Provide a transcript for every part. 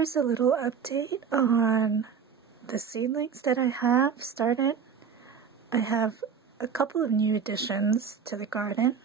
here's a little update on the seedlings that I have started. I have a couple of new additions to the garden.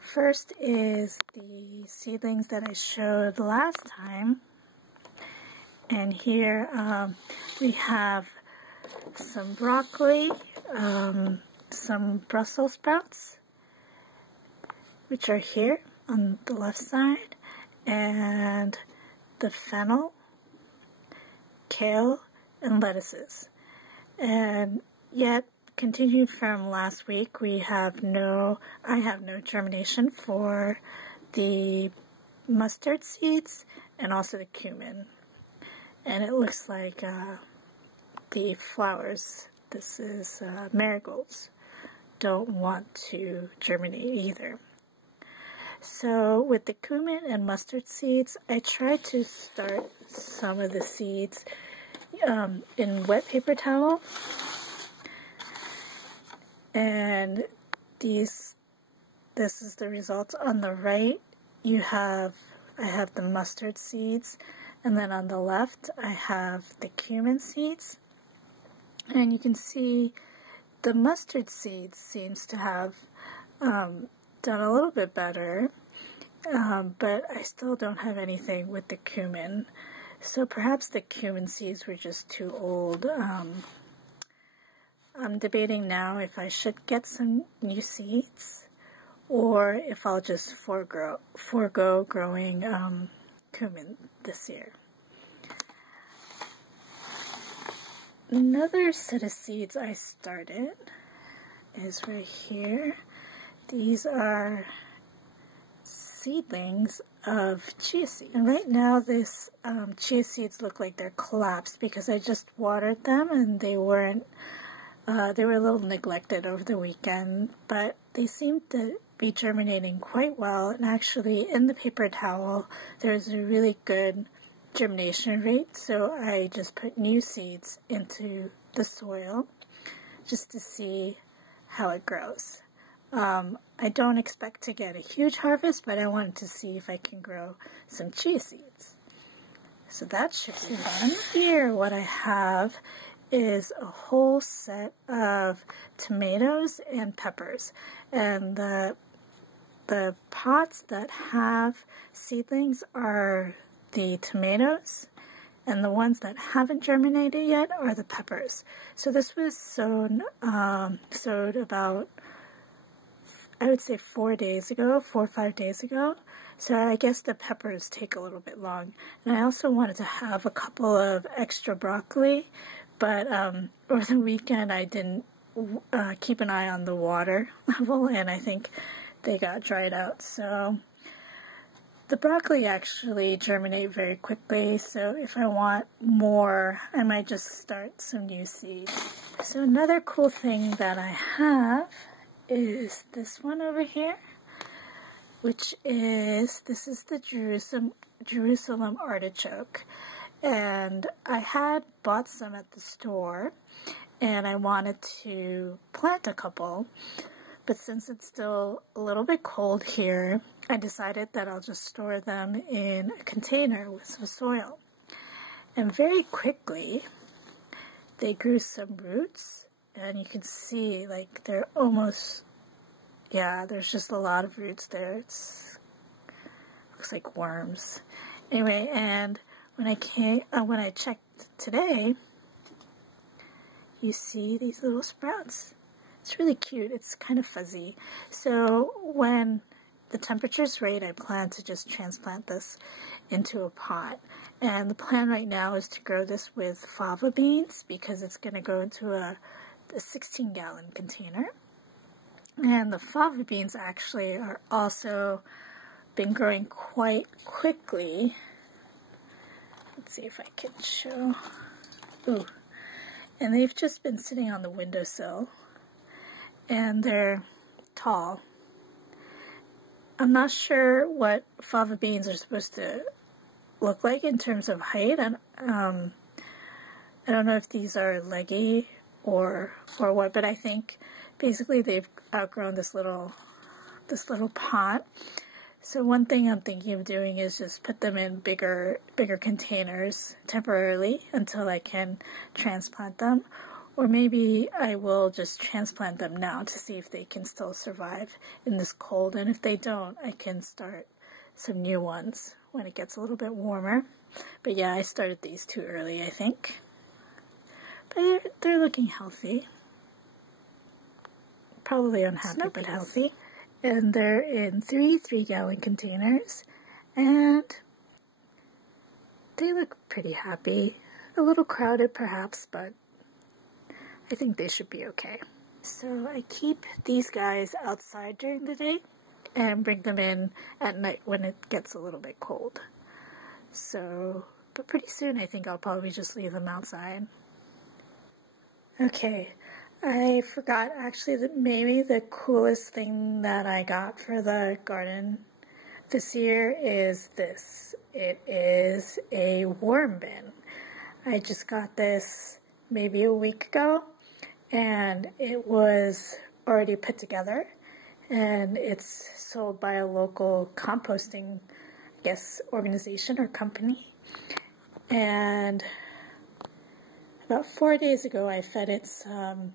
First is the seedlings that I showed last time. And here we have some broccoli, some Brussels sprouts, which are here on the left side, and the fennel, kale, and lettuces. And yet, continued from last week, I have no germination for the mustard seeds and also the cumin. And it looks like the flowers, this is marigolds, don't want to germinate either. So with the cumin and mustard seeds, I tried to start some of the seeds in wet paper towel. And this is the results. On the right, I have the mustard seeds, and then on the left, I have the cumin seeds. And you can see the mustard seeds seems to have done a little bit better, but I still don't have anything with the cumin. So perhaps the cumin seeds were just too old. I'm debating now if I should get some new seeds or if I'll just forego growing cumin this year. Another set of seeds I started is right here. These are seedlings of chia seeds. And right now this chia seeds look like they're collapsed because I just watered them and they were a little neglected over the weekend, but they seem to be germinating quite well. And actually in the paper towel there's a really good germination rate, so I just put new seeds into the soil just to see how it grows. I don't expect to get a huge harvest, but I wanted to see if I can grow some chia seeds. So that should be fun. Here what I have is a whole set of tomatoes and peppers. And the pots that have seedlings are the tomatoes, and the ones that haven't germinated yet are the peppers. So this was sowed about, I would say 4 or 5 days ago. So I guess the peppers take a little bit long. And I also wanted to have a couple of extra broccoli, but over the weekend I didn't keep an eye on the water level, and I think they got dried out. So the broccoli actually germinate very quickly, so if I want more, I might just start some new seeds. So another cool thing that I have is this one over here, which is, this is the Jerusalem artichoke. And I had bought some at the store, and I wanted to plant a couple. But since it's still a little bit cold here, I decided that I'll just store them in a container with some soil. And very quickly, they grew some roots, and you can see, like, they're almost, yeah, there's just a lot of roots there. Looks like worms. Anyway, and when I checked today, you see these little sprouts. It's really cute. It's kind of fuzzy. So when the temperature's right, I plan to just transplant this into a pot. And the plan right now is to grow this with fava beans because it's going to go into a 16-gallon container. And the fava beans actually are also been growing quite quickly. Let's see if I can show. Ooh. And they've just been sitting on the windowsill. And they're tall. I'm not sure what fava beans are supposed to look like in terms of height. I don't know if these are leggy or what, but I think basically they've outgrown this little pot. So one thing I'm thinking of doing is just put them in bigger containers temporarily until I can transplant them. Or maybe I will just transplant them now to see if they can still survive in this cold. And if they don't, I can start some new ones when it gets a little bit warmer. But yeah, I started these too early, I think. But they're looking healthy. Probably unhappy, but healthy. And they're in 3-3-gallon containers. And they look pretty happy. A little crowded perhaps, but I think they should be okay. So I keep these guys outside during the day and bring them in at night when it gets a little bit cold. So, but pretty soon I think I'll probably just leave them outside. Okay, I forgot actually that maybe the coolest thing that I got for the garden this year is this. It is a worm bin. I just got this maybe a week ago, and it was already put together, and it's sold by a local composting, I guess, organization or company. And about 4 days ago I fed it some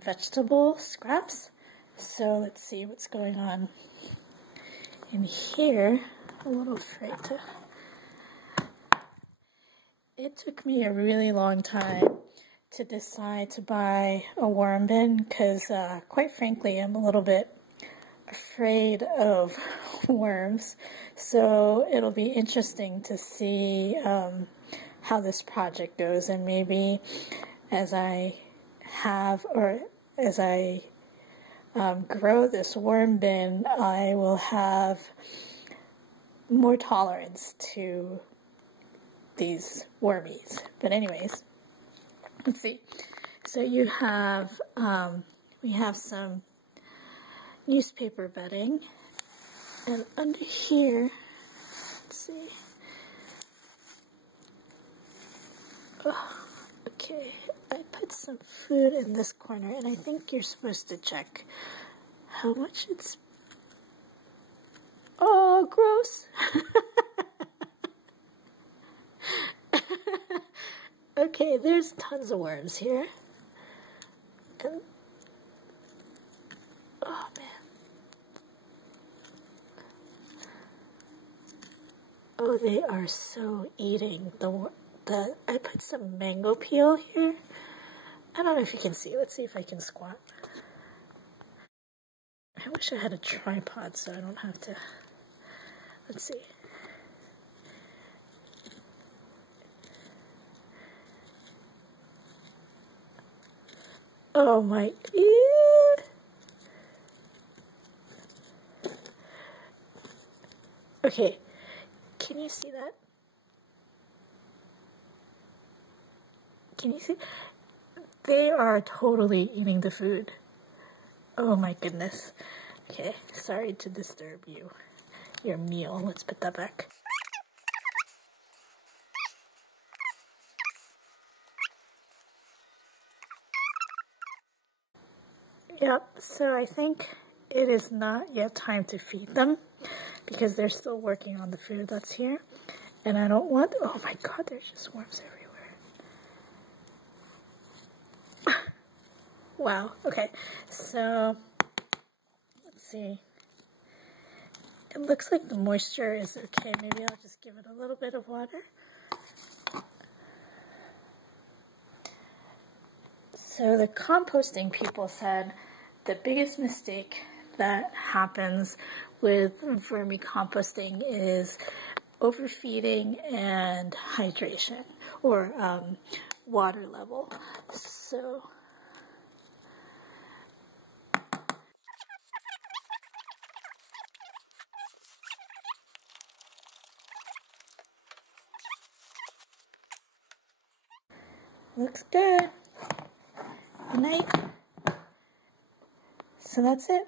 vegetable scraps. So let's see what's going on in here. A little afraid to... It took me a really long time to decide to buy a worm bin because, quite frankly, I'm a little bit afraid of worms. So it'll be interesting to see how this project goes, and maybe as I grow this worm bin, I will have more tolerance to these wormies. But anyways, let's see. So you have, we have some newspaper bedding, and under here, let's see. Oh, okay, I put some food in this corner, and I think you're supposed to check how much it's... Oh, gross! Okay, there's tons of worms here. And, oh man. Oh, they are so eating I put some mango peel here. I don't know if you can see. Let's see if I can squat. I wish I had a tripod so I don't have to. Let's see. Oh my, ew. Okay, can you see that? Can you see? They are totally eating the food. Oh my goodness. Okay, sorry to disturb you. Your meal, let's put that back. Yep, so I think it is not yet time to feed them because they're still working on the food that's here. And I don't want, oh my god, there's just worms everywhere. Wow, okay, so let's see. It looks like the moisture is okay. Maybe I'll just give it a little bit of water. So the composting people said the biggest mistake that happens with vermicomposting is overfeeding and hydration, or water level. So looks good. Good night. So that's it.